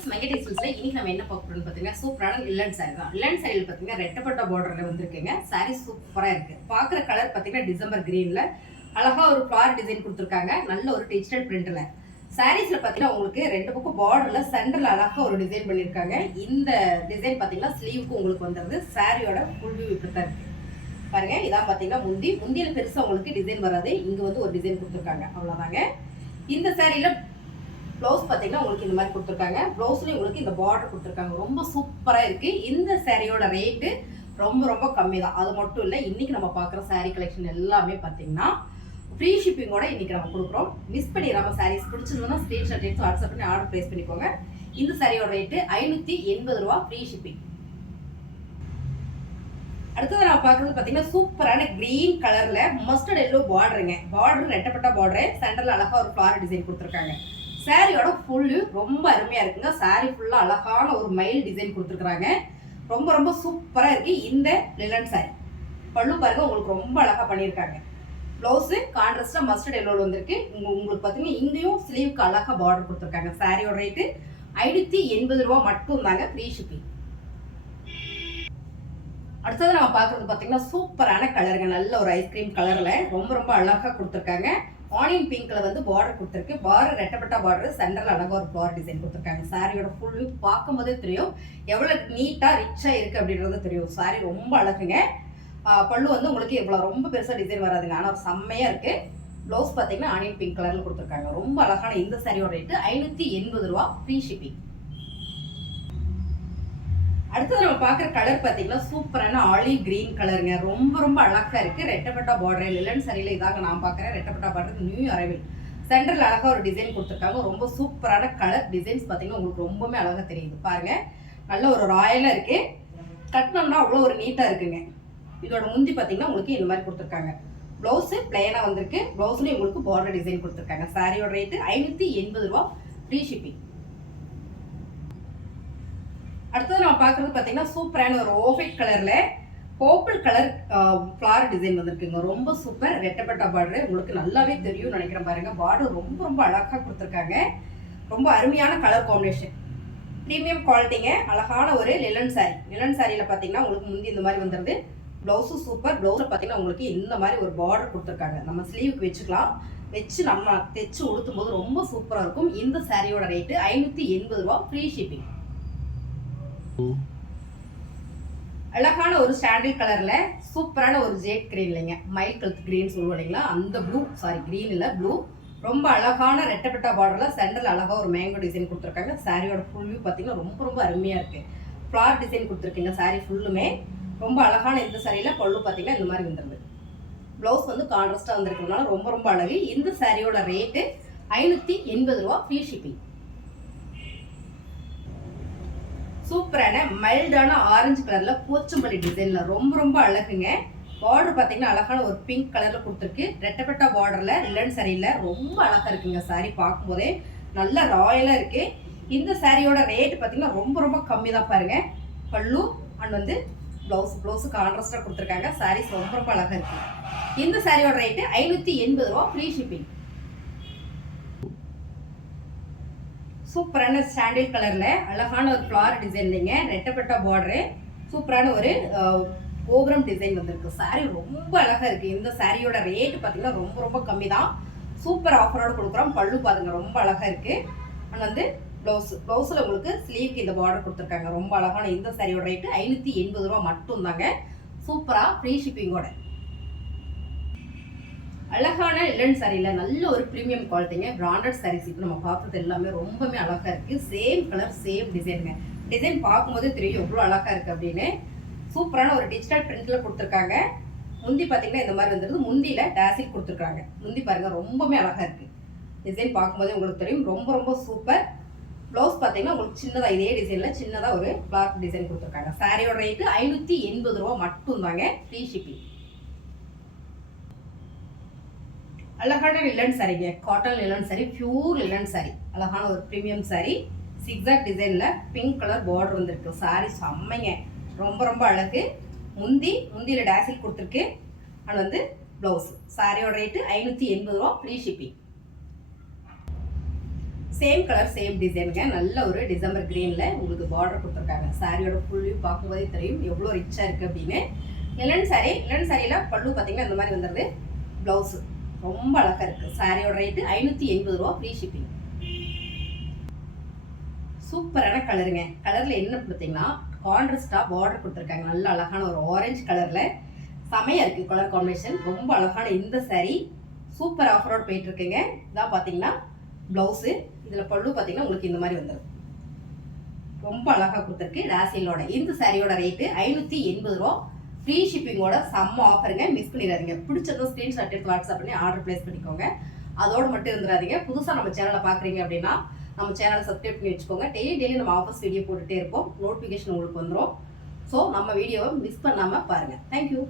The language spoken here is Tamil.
ஸ்மெகட்டி சில்க்ஸ்ல இன்னைக்கு நம்ம என்ன பார்க்க போறோம்னு பாத்தீங்கன்னா சூப்பரான லிலன் சாரி தான். லிலன் சாரியில் பாத்தீங்கன்னா ரெட்டப்பட்ட பார்டர்ல வந்திருக்குங்க. சாரி சூப்பரா இருக்கு. பாக்குற கலர் பாத்தீங்கன்னா டிசம்பர் கிரீன்ல அழகா ஒரு ஃபிளார் டிசைன் கொடுத்துருக்காங்க. நல்ல ஒரு டிஜிட்டல் பிரிண்ட்ல சாரீஸ்ல பாத்தீங்கன்னா உங்களுக்கு ரெண்டு பக்கம் பார்டர்ல சென்டர்ல அழகா ஒரு டிசைன் பண்ணிருக்காங்க. இந்த டிசைன் பாத்தீங்கன்னா ஸ்லீவுக்கு உங்களுக்கு வந்துருது. சாரியோட ஃபுல் வியூ இப்படித்தான் இருக்கு பாருங்க. இதான் பாத்தீங்கன்னா முந்தியில பெருசா உங்களுக்கு டிசைன் வராது. இங்க வந்து ஒரு டிசைன் கொடுத்துருக்காங்க, அவ்வளவுதாங்க. இந்த சாரியில ப்ளவுஸ் பார்த்தீங்கன்னா உங்களுக்கு இந்த மாதிரி கொடுத்துருக்காங்க. ப்ளவுஸ்லேயும் உங்களுக்கு இந்த பார்டர் கொடுத்துருக்காங்க. ரொம்ப சூப்பராக இருக்குது. இந்த சாரியோட ரேட்டு ரொம்ப ரொம்ப கம்மி தான். அது மட்டும் இல்லை, இன்றைக்கி நம்ம பார்க்குற சாரீ கலெக்ஷன் எல்லாமே பார்த்தீங்கன்னா ஃப்ரீ ஷிப்பிங்கோட இன்றைக்கி நம்ம கொடுக்குறோம். மிஸ் பண்ணிடாமல் சாரீஸ் பிடிச்சிருந்தோம்னா ஸ்க்ரீன்ஷாட் எடுத்து வாட்ஸ்அப் பண்ணி ஆர்டர் ப்ளேஸ் பண்ணிக்கோங்க. இந்த சாரியோட ரேட்டு 580 ரூபா ஃப்ரீ ஷிப்பிங். அடுத்தது நான் பார்க்குறது பார்த்தீங்கன்னா சூப்பரான கிரீன் கலரில் மஸ்டர்ட் எல்லோ பார்டருங்க. பார்டர் ரெட்டப்பட்ட பார்டரு, சென்டரில் அழகாக ஒரு ஃப்ளார் டிசைன் கொடுத்துருக்காங்க. சாரியோட ஃபுல்லு ரொம்ப அருமையா இருக்குங்க. சாரி ஃபுல்லா அழகான ஒரு மயில் டிசைன் கொடுத்துருக்காங்க. ரொம்ப ரொம்ப சூப்பரா இருக்கு இந்த லிலன் சாரி. பல்லு பாருங்க, உங்களுக்கு ரொம்ப அழகா பண்ணியிருக்காங்க. ப்ளவுஸு கான்ட்ராஸ்டா மஸ்டர்ட் எல்லோல வந்திருக்கு. உங்களுக்கு பார்த்தீங்கன்னா இங்கேயும் ஸ்லீவுக்கு அழகா பார்டர் கொடுத்துருக்காங்க. சாரியோட ரேட்டு 580 ரூபா மட்டும் தாங்க ஃப்ரீ ஷிப்பிங். அடுத்தது நம்ம பார்க்குறது பார்த்தீங்கன்னா சூப்பரான கலருங்க. நல்ல ஒரு ஐஸ்கிரீம் கலர்ல ரொம்ப ரொம்ப அழகா கொடுத்துருக்காங்க. ஆனியன் பிங்க்ல வந்து பார்டர் கொடுத்துருக்கு. பார்டர் ரெட்டப்பட்ட பார்டர், சென்டர்ல அழகா ஒரு ஃபிளார் டிசைன் கொடுத்துருக்காங்க. சாரியோட ஃபுல் வியூ பார்க்கும் போதே தெரியும் எவ்வளவு நீட்டா ரிச்சா இருக்கு அப்படின்றது தெரியும். சாரி ரொம்ப அழகுங்க. பல்லு வந்து உங்களுக்கு இவ்வளவு ரொம்ப பெருசா டிசைன் வராதுங்க, ஆனா செம்மையா இருக்கு. ப்ளவுஸ் பார்த்தீங்கன்னா ஆனியன் பிங்க் கலர்ல கொடுத்துருக்காங்க. ரொம்ப அழகான இந்த சாரியோட ரேட்டு 580 ரூபா ஃப்ரீ ஷிப்பிங். அடுத்தது நம்ம பார்க்குற கலர் பார்த்தீங்கன்னா சூப்பரான ஆலிவ் கிரீன் கலருங்க. ரொம்ப ரொம்ப அழகா இருக்கு. ரெட்டப்பட்டா பார்டர் லிலன் சாரியில இதாங்க நான் பார்க்குறேன். ரெட்டப்பட்டா பார்டர் நியூ அரைவல். சென்டரில் அழகா ஒரு டிசைன் கொடுத்துருக்காங்க. ரொம்ப சூப்பரான கலர் டிசைன்ஸ் பார்த்தீங்கன்னா உங்களுக்கு ரொம்பவே அழகா தெரியுது பாருங்க. நல்ல ஒரு ராயலா இருக்கு. கட்டினோம்னா அவ்வளோ ஒரு நீட்டா இருக்குங்க. இதோட முந்தி பார்த்தீங்கன்னா உங்களுக்கு இந்த மாதிரி கொடுத்துருக்காங்க. ப்ளவுஸு பிளைனா வந்திருக்கு. ப்ளவுஸ்லேயும் உங்களுக்கு பார்டர் டிசைன் கொடுத்துருக்காங்க. சாரியோட ரேட்டு 580 ரூபா ஃப்ரீ ஷிப்பிங். அடுத்தது நம்ம பார்க்குறது பார்த்தீங்கன்னா சூப்பரான ஒரு ஓஃபைட் கலர்ல பர்பிள் கலர் ஃப்ளார் டிசைன் வந்திருக்குங்க. ரொம்ப சூப்பர். ரெட்டப்பட்டா பார்டர் உங்களுக்கு நல்லாவே தெரியும் நினைக்கிறேன் பாருங்க. பார்டர் ரொம்ப ரொம்ப அழகா கொடுத்துருக்காங்க. ரொம்ப அருமையான கலர் காம்பினேஷன், ப்ரீமியம் குவாலிட்டிங்க. அழகான ஒரு லிலன் சாரி. லிலன் சாரியில பார்த்தீங்கன்னா உங்களுக்கு முந்தி இந்த மாதிரி வந்துருது. ப்ளவுஸும் சூப்பர். ப்ளவுஸில் பார்த்தீங்கன்னா உங்களுக்கு இந்த மாதிரி ஒரு பார்டர் கொடுத்துருக்காங்க. நம்ம ஸ்லீவுக்கு வச்சுக்கலாம். வச்சு நம்ம தைச்சு உடுத்தும் போது ரொம்ப சூப்பராக இருக்கும். இந்த சாரியோட ரேட்டு 580 ரூபா ஃப்ரீ ஷிப்பிங். அழகான ஒரு சாண்டில் கலர்ல சூப்பரான ஒரு ஜேட் கிரீன் இல்லைங்க, மைல் கலர் கிரீன் சொல்லுவோம் இல்லைங்களா, அந்த ப்ளூ, சாரி கிரீன் இல்ல ப்ளூ. ரொம்ப அழகான ரெட்டப்பட்டா பார்டர்ல சென்டர்ல அழகா ஒரு மேங்கோ டிசைன் கொடுத்துருக்காங்க. சாரியோட ஃபுல் வியூ பார்த்தீங்கன்னா ரொம்ப ரொம்ப அருமையா இருக்கு. ஃப்ளார் டிசைன் கொடுத்துருக்கீங்க. சாரி ஃபுல்லுமே ரொம்ப அழகான இந்த சாரியில பல்லு பார்த்தீங்கன்னா இந்த மாதிரி வந்துருது. ப்ளவுஸ் வந்து கான்ட்ராஸ்டா வந்திருக்கிறதுனால ரொம்ப ரொம்ப அழகு. இந்த சாரியோட ரேட்டு 580 ரூபா ஃப்ரீ ஷிப்பிங். சூப்பரான மைல்டான ஆரஞ்சு கலர்ல போச்சம்பள்ளி டிசைன்ல ரொம்ப ரொம்ப அழகுங்க. பார்டர் பார்த்தீங்கன்னா அழகான ஒரு பிங்க் கலர்ல கொடுத்துருக்கு. ரெட்டப்பட்டா பார்டர்ல லிலன் சாரியில ரொம்ப அழகா இருக்குங்க. சாரி பார்க்கும்போதே நல்ல ராயலா இருக்கு. இந்த சாரியோட ரேட் பார்த்தீங்கன்னா ரொம்ப ரொம்ப கம்மி தான் பாருங்க. பல்லு அண்ட் வந்து ப்ளவுஸ் கான்ட்ராஸ்டா கொடுத்துருக்காங்க. சாரீஸ் ரொம்ப ரொம்ப அழகா இருக்கு. இந்த சாரியோட ரேட்டு 580 ரூபா ஃப்ரீ ஷிப்பிங். சூப்பரான சாண்டில் கலர்ல அழகான ஒரு ஃப்ளார் டிசைன்லைங்க, ரெட்டப்பட்டா பார்டரு, சூப்பரான ஒரு கோபுரம் டிசைன் வந்திருக்கு. சாரி ரொம்ப அழகா இருக்கு. இந்த சாரியோட ரேட் பார்த்தீங்கன்னா ரொம்ப ரொம்ப கம்மி தான். சூப்பர் ஆஃபரோட கொடுக்குறோம். பல்லு பாருங்க ரொம்ப அழகா இருக்கு. அண்ட் வந்து ப்ளவுஸில் உங்களுக்கு ஸ்லீவ்க்கு இந்த பார்டர் கொடுத்துருக்காங்க. ரொம்ப அழகான இந்த சாரியோட ரேட்டு 580 ரூபா மட்டும் தாங்க. சூப்பரா ஃப்ரீ ஷிப்பிங்கோட அழகான லிலன் சாரியில நல்ல ஒரு ப்ரீமியம் குவாலிட்டிங்க. பிராண்டட் சாரீஸ் இப்போ நம்ம பார்த்தது எல்லாமே ரொம்பவே அழகா இருக்கு. சேம் கலர் சேம் டிசைனுங்க. டிசைன் பார்க்கும்போதே தெரியும் எவ்வளோ அழகா இருக்கு அப்படின்னு. சூப்பரான ஒரு டிஜிட்டல் பிரிண்ட்ல கொடுத்துருக்காங்க. முந்தி பார்த்தீங்கன்னா இந்த மாதிரி வந்துருது. முந்தியில டேசில் கொடுத்துருக்காங்க. முந்தி பாருங்க ரொம்பவே அழகா இருக்கு. டிசைன் பார்க்கும்போதே உங்களுக்கு தெரியும் ரொம்ப ரொம்ப சூப்பர். ப்ளவுஸ் பார்த்தீங்கன்னா உங்களுக்கு சின்னதாக இதே டிசைனில் சின்னதாக ஒரு பிளாக் டிசைன் கொடுத்துருக்காங்க. சாரியோட ரேட்டு 580 ரூபா மட்டும் தாங்க ஃப்ரீ ஷிப்பிங். அழகான லிலன் சாரிங்க. Cotton linen sari, pure linen sari. அழகான ஒரு ப்ரீமியம் சாரி. சிக்ஸாக் டிசைனில் பிங்க் கலர் பார்டர் வந்துருக்கு. சாரி செம்மைங்க, ரொம்ப ரொம்ப அழகு. முந்தியில் டேசில் கொடுத்துருக்கு. அண்ட் வந்து ப்ளவுஸ். சாரியோட ரேட்டு 580 ரூபா free shipping. Same colour same டிசைனுங்க. நல்ல ஒரு டிசம்பர் கிரீன்ல உங்களுக்கு பார்டர் கொடுத்துருக்காங்க. சாரியோட ஃபுல்லையும் பார்க்கும்போதே தெரியும் எவ்வளோ ரிச்சாக இருக்குது அப்படின்னு. லினன் சாரியில் பல்லு பார்த்தீங்கன்னா இந்த மாதிரி வந்துடுது. ப்ளவுஸு ரொம்ப அழகாக இருக்குது. சாரியோட ரேட்டு 580 ரூபா, ஃப்ரீ ஷிப்பிங். சூப்பரான கலருங்க. கலரில் என்ன கொடுத்தீங்கன்னா கான்ட்ராஸ்டாக பார்டர் கொடுத்துருக்காங்க. நல்ல அழகான ஒரு ஆரஞ்சு கலரில் செமையாக இருக்குது கலர் காம்பினேஷன். ரொம்ப அழகான இந்த சாரீ சூப்பர் ஆஃபரோடு போயிட்டுருக்குங்க. இதான் பார்த்தீங்கன்னா ப்ளவுஸு. இதில் பல்லு பார்த்தீங்கன்னா உங்களுக்கு இந்த மாதிரி வந்துடும். ரொம்ப அழகாக கொடுத்துருக்கு ராசியலோட. இந்த சாரியோட ரேட்டு 580 ரூபா, ஃப்ரீ ஷிப்பிங்கோட செம்ம ஆஃபருங்க. மிஸ் பண்ணிடாதீங்க. பிடிச்சதும் ஸ்க்ரீன்ஷாட் எடுத்து வாட்ஸ்அப் பண்ணி ஆர்டர் ப்ளேஸ் பண்ணிக்கோங்க. அதோடு மட்டும் இருந்துடாதீங்க. புதுசாக நம்ம சேனலை பார்க்குறீங்க அப்படின்னா நம்ம சேனலை சப்ஸ்கிரைப் பண்ணி வச்சுக்கோங்க. டெய்லி நம்ம ஆஃபர்ஸ் வீடியோ போட்டுகிட்டே இருப்போம். நோட்டிஃபிகேஷன் உங்களுக்கு வந்துடும். ஸோ நம்ம வீடியோவை மிஸ் பண்ணாமல் பாருங்கள். தேங்க்யூ.